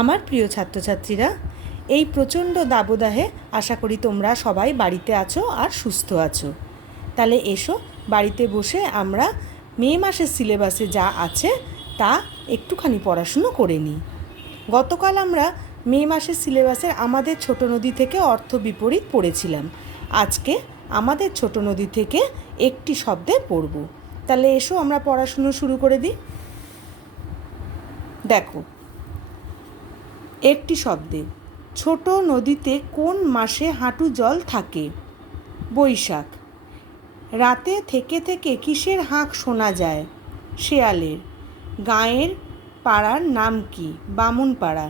আমার প্রিয় ছাত্রছাত্রীরা, এই প্রচণ্ড দাবদাহে আশা করি তোমরা সবাই বাড়িতে আছো আর সুস্থ আছো। তাহলে এসো, বাড়িতে বসে আমরা মে মাসের সিলেবাসে যা আছে তা একটুখানি পড়াশুনো করে নিই। গতকাল আমরা মে মাসের সিলেবাসের আমাদের ছোট নদী থেকে অর্থ বিপরীত পড়েছিলাম। আজকে আমাদের ছোট নদী থেকে একটি শব্দে পড়ব। তাহলে এসো আমরা পড়াশুনো শুরু করে দিই। দেখো, একটি শব্দে ছোট নদীতে কোন মাসে হাঁটু জল থাকে? বৈশাখ। রাতে থেকে থেকে কিসের হাঁক শোনা যায়? শেয়ালের। গাঁয়ের পাড়ার নাম কি? বামুনপাড়া।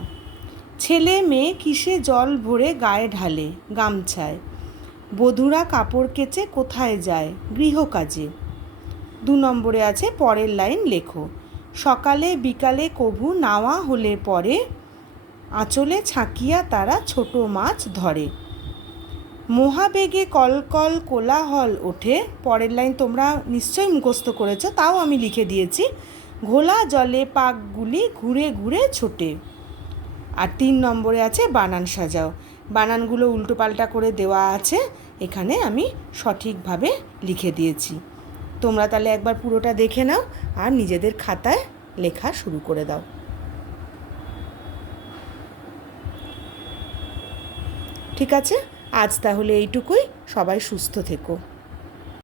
ছেলে মেয়ে কিসে জল ভরে গায়ে ঢালে? গামছায়। বধূরা কাপড় কেচে কোথায় যায়? গৃহকাজে। 2 নম্বরে আছে পরের লাইন লেখো। সকালে বিকালে কভু নাওয়া হলে পরে আঁচলে ছাঁকিয়া তারা ছোট মাছ ধরে। মহাবেগে কলকল কোলাহল ওঠে। পরের লাইন তোমরা নিশ্চয়ই মুখস্থ করেছো, তাও আমি লিখে দিয়েছি। ঘোলা জলে পাকগুলি ঘুরে ঘুরে ছোটে। আর 3 নম্বরে আছে বানান সাজাও। বানানগুলো উল্টোপাল্টা করে দেওয়া আছে, এখানে আমি সঠিকভাবে লিখে দিয়েছি। তোমরা তাহলে একবার পুরোটা দেখে নাও আর নিজেদের খাতায় লেখা শুরু করে দাও। ঠিক আছে, আজ তাহলে এইটুকুই। সবাই সুস্থ থেকো।